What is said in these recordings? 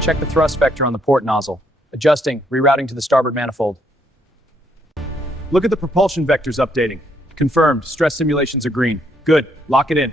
Check the thrust vector on the port nozzle. Adjusting, rerouting to the starboard manifold. Look at the propulsion vectors updating. Confirmed, stress simulations are green. Good, lock it in.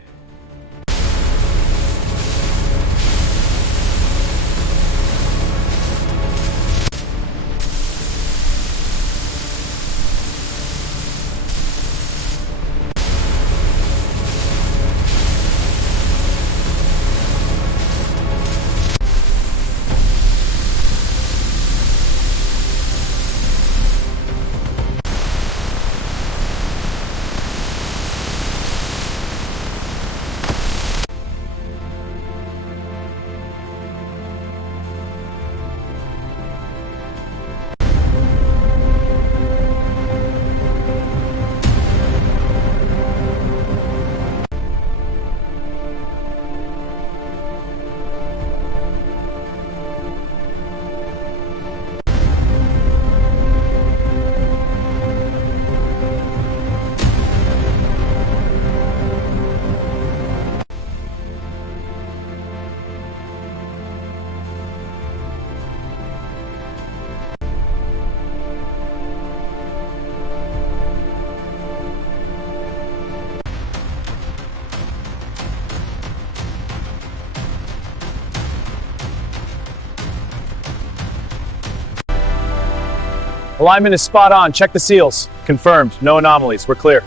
Alignment is spot on. Check the seals. Confirmed. No anomalies. We're clear.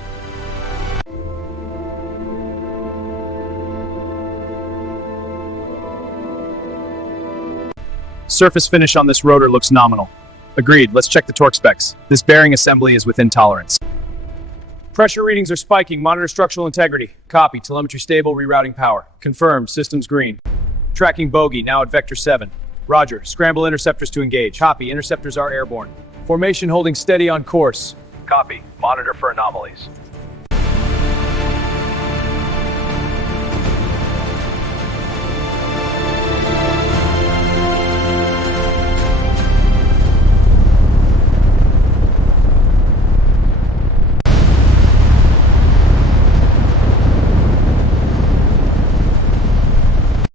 Surface finish on this rotor looks nominal. Agreed. Let's check the torque specs. This bearing assembly is within tolerance. Pressure readings are spiking. Monitor structural integrity. Copy. Telemetry stable. Rerouting power. Confirmed. Systems green. Tracking bogey. Now at vector 7. Roger. Scramble interceptors to engage. Copy. Interceptors are airborne. Formation holding steady on course. Copy. Monitor for anomalies.